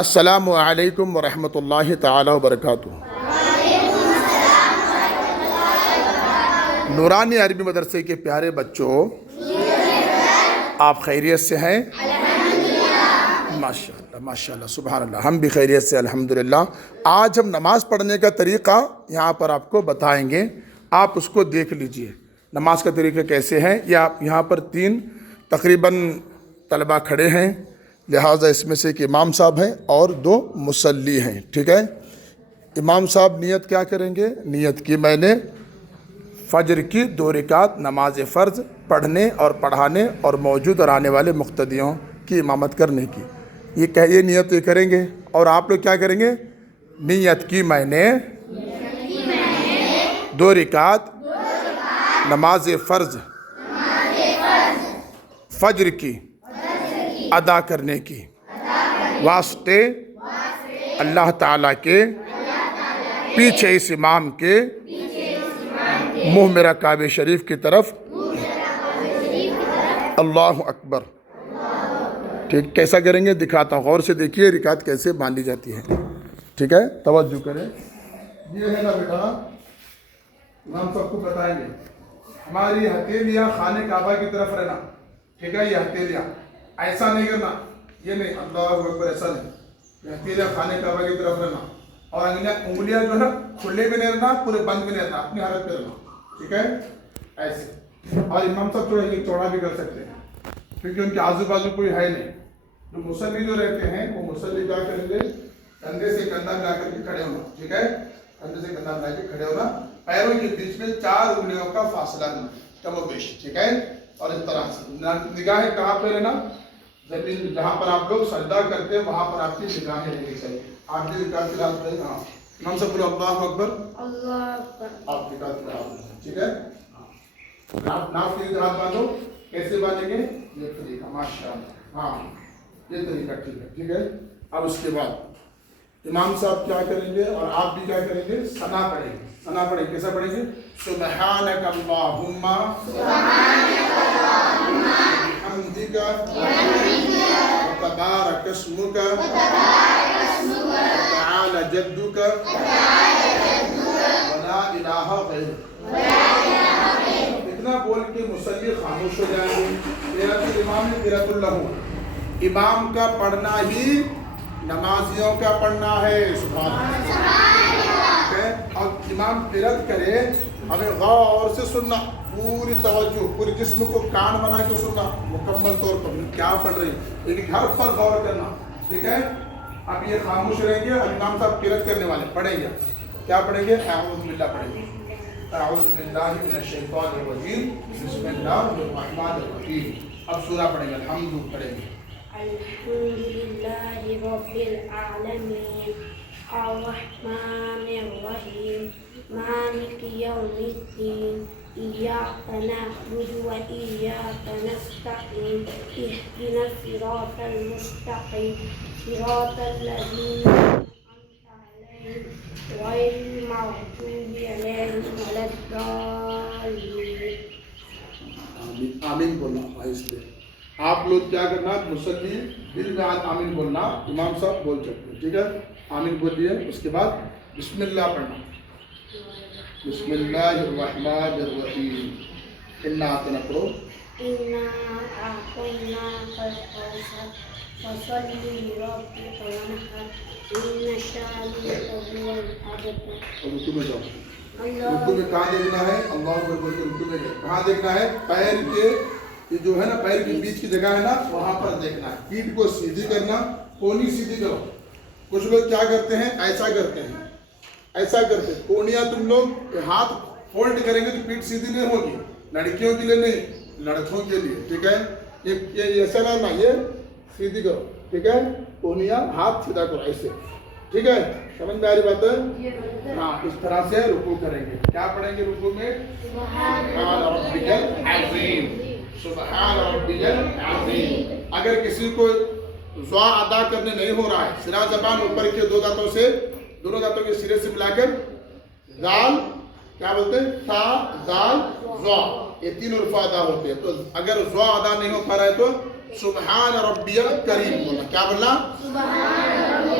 السلام علیکم ورحمۃ اللہ تعالی وبرکاتہ۔ نورانی عربی مدرسے کے پیارے بچوں، آپ خیریت سے ہیں؟ ماشاءاللہ ماشاءاللہ سبحان اللہ، ہم بھی خیریت سے الحمدللہ۔ آج ہم نماز پڑھنے کا طریقہ یہاں پر آپ کو بتائیں گے، آپ اس کو دیکھ لیجئے نماز کا طریقہ کیسے ہے۔ یہ آپ یہاں پر تین تقریباً طلبہ کھڑے ہیں، لہٰذا اس میں سے ایک امام صاحب ہیں اور دو مصلی ہیں، ٹھیک ہے۔ امام صاحب نیت کیا کریں گے؟ نیت کی میں نے فجر کی 2 رکعت نماز فرض پڑھنے اور پڑھانے اور موجود اور آنے والے مقتدیوں کی امامت کرنے کی، یہ نیت یہ کریں گے۔ اور آپ لوگ کیا کریں گے؟ نیت کی میں نے 2 رکعت نماز فرض فجر کی ادا کرنے کی واسطے اللہ تعالیٰ کے پیچھے اس امام کے منہ میرا کعبہ شریف کی طرف، اللہ اکبر۔ ٹھیک، کیسا کریں گے دکھاتا ہوں، غور سے دیکھیے رکعت کیسے باندھی جاتی ہے، ٹھیک ہے، توجہ کریں۔ یہ ہے نا بیٹا، ہم سب کو بتائیں گے، ہماری ہتھیلیاں خانہ کعبہ کی طرف رہنا، ٹھیک ہے۔ یہ ہتھیلیاں ایسا نہیں کرنا، یہ نہیں، اللہ اکبر، ایسا نہیں، یہ ہتھیلیاں خانہ کعبہ کی طرف رہنا، اور انگلیاں جو ہے نا کھلے بھی نہیں رہنا، پورے بند بھی نہیں رہنا، اپنی حالت پہ رہنا، ٹھیک ہے، ایسے۔ اور امام صاحب تھوڑا یہ چوڑا بھی کر سکتے ہیں کیونکہ ان کے آزو بازو کوئی ہے نہیں۔ جو مصلی جو رہتے ہیں وہ مصلی کیا کریں گے؟ کندھے سے کندھا ملا کر کے کھڑے ہونا، ٹھیک ہے، کندھے سے کندھا ملا کے کھڑے ہونا، پیروں کے بیچ میں 4 انگلیوں کا فاصلہ رہنا، کم و بیش، ٹھیک ہے۔ اور اس طرح سے نگاہیں کہاں پہ رہنا؟ زمین، جہاں پر آپ لوگ سجدہ کرتے ہیں وہاں پر آپ کی نگاہیں رہنی چاہیے۔ آپ کی رکعت کی حالت میں، ہاں امام صاحب بولو اللہ اکبر، اللہ اکبر، آپ کی رکعت کی حالت میں، ٹھیک ہے۔ ناف کی ہاتھ باندھو، کیسے باندھیں گے؟ یہ طریقہ، ماشاءاللہ، ہاں یہ طریقہ ٹھیک ہے، ٹھیک ہے۔ اب اس کے بعد امام صاحب کیا کریں گے اور آپ بھی کیا کریں گے؟ ثنا پڑھیں گے، ثنا پڑھیں گے، کیسا پڑھیں گے؟ سبحانک اللہم بحمدک وتبارک اسمک وتعالی جدک ولا الہ غیرک۔ اتنا بول کے مصلی خاموش ہو جائیں گے۔ قراءۃ الامام قراءۃ اللہ، امام کا پڑھنا ہی نمازیوں کا پڑھنا ہے، سبحان اللہ۔ اب امام قرأت کرے، ہمیں غور سے سننا، پوری توجہ، پورے جسم کو کان بنا کے سننا مکمل طور پر کیا پڑھ رہی ہے، لیکن ہر پر غور کرنا، ٹھیک ہے۔ اب یہ خاموش رہیں گے اور امام صاحب قرأت کرنے والے پڑھیں گے، کیا پڑھیں گے؟ اعوذ باللہ پڑھیں گے، اعوذ باللہ من الشیطان الرجیم، بسم اللہ الرحمن الرحیم۔ اب سورہ پڑھیں گے، الحمد پڑھیں گے، الحمدللہ رب العالمین الرحمن الرحیم مالک یوم الدین ایاک نعبد و ایاک نستعین اہدنا الصراط المستقیم صراط الذین انعمت علیہم غیر المغضوب علیہم ولا الضالین۔ آمین بولنا آہستہ۔ آپ لوگ کیا کرنا؟ مصلی دل میں آمین بولنا، امام صاحب بول سکتے ہیں، ٹھیک ہے۔ آمین بولیے، اس کے بعد بسم اللہ پڑھنا، بسم اللہ الرحمن الرحیم۔ انا اعطیناک پڑھو، انا اعطیناک الکوثر فصلی لربک وانحر ان شانئک هو الابتر۔ رکوع میں جاؤ، رکوع میں کہاں دیکھنا ہے؟ اللہ اکبر بول کے رکوع میں کہاں دیکھنا ہے؟ پیر کے، یہ جو ہے نا پیر کے بیچ کی جگہ ہے نا وہاں پر دیکھنا ہے، پیٹھ کو سیدھی کرنا، کونی سیدھی کرو۔ کچھ لوگ کیا کرتے ہیں؟ ایسا کرتے ہیں، ایسا کرتے ہیں، کونیاں تم لوگ ہاتھ فولڈ کریں گے تو پیٹھ سیدھی نہیں ہوگی، لڑکیوں کے لیے نہیں، لڑکوں کے لیے، ٹھیک ہے۔ یہ ایسا نہ، یہ سیدھی کرو، ٹھیک ہے، کونیاں ہاتھ سیدھا کرو ایسے، ٹھیک ہے، سمجھ میں آ رہی بات ہے؟ ہاں، اس طرح سے رکوع کریں گے۔ کیا پڑھیں گے رکوع میں؟ سبحان ربک العظیم، سبحان ربی العظیم۔ اگر کسی کو ضا ادا کرنے نہیں ہو رہا ہے، سرا زبان اوپر کے 2 دانتوں سے، دونوں دانتوں کے سرے سے ملا کر زال، کیا بولتے ہیں؟ تا زال ضا، یہ 3 حروف ادا ہوتے ہیں۔ تو اگر ضا ادا نہیں ہو پا رہا ہے تو سبحان ربی الکریم بولنا، کیا بولنا؟ سبحان ربی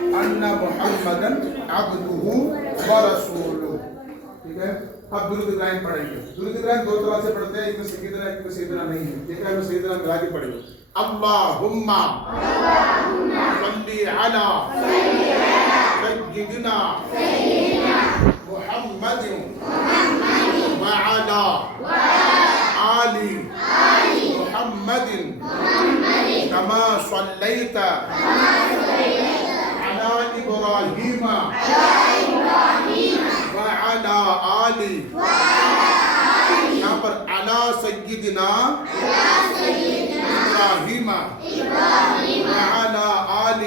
ان محمدن عبدہ ورسولہ. ٹھیک ہے. اب درود ابراہیم پڑھیں گے. درود ابراہیم دو طرح سے پڑھتے ہیں, ایک میں سیدنا ایک میں سیدنا نہیں ہے. ٹھیک ہے, میں سیدنا ملا کے پڑھیں گے. اللہم صلی علی سیدنا محمد وعلی آل محمد کما صلیت علی ابراہیم وعلی آل, یہاں پر علی سیدنا ابراہیم وعلی آل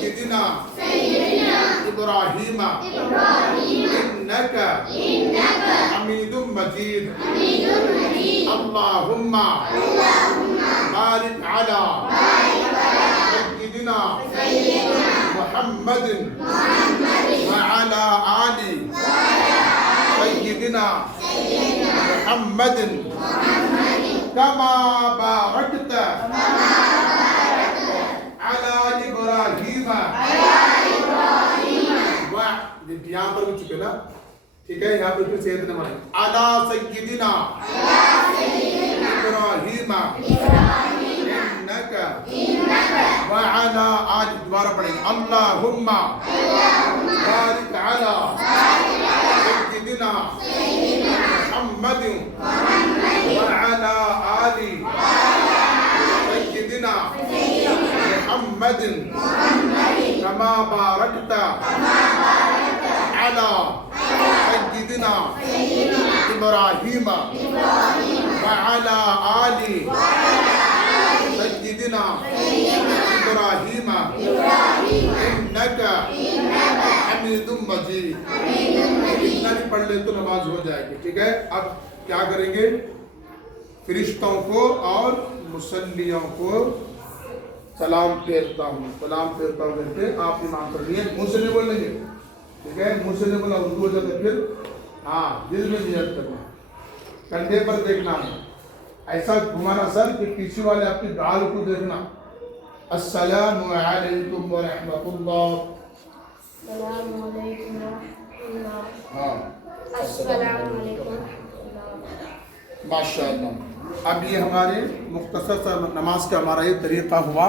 سیدنا ابراہیم انک حمید مجید. اللہم بارک علی سیدنا محمد وعلی آل سیدنا محمد کما بارکت علی ابراہیم. یہاں پر بھی چکے نا, ٹھیک ہے. یہاں پر پھر سیدنا مانے علی سیدنا ابراہیم انک وعلی آل. دوبارہ پڑھیں گے. اللہم بارک علی سیدنا محمد وعلی آل سیدنا محمد کما بارکت علی سیدنا ابراہیم وعلی آل سیدنا ابراہیم انک حمید مجید. اتنا بھی پڑھ لے تو نماز ہو جائے گی. ٹھیک ہے. اب کیا کریں گے, فرشتوں کو اور مصلیوں کو سلام پھیرتا ہوں کر کے آپ امام کر لیے. منہ سے نہیں بولیں گے, ٹھیک ہے. منہ سے نہیں بولا, اردو ہو جاتا پھر. ہاں, دل میں نیت کرنا, کندھے پر دیکھنا ہے, ایسا گھمانا سر کہ پیچھے والے آپ کی گال کو دیکھنا. السلام علیکم ورحمۃ اللہ. السلام علیکم ورحمۃ اللہ. ہاں, السلام علیکم ورحمۃ اللہ. ماشاء اللہ. اب یہ ہمارے مختصر سا نماز کا ہمارا یہ طریقہ ہوا.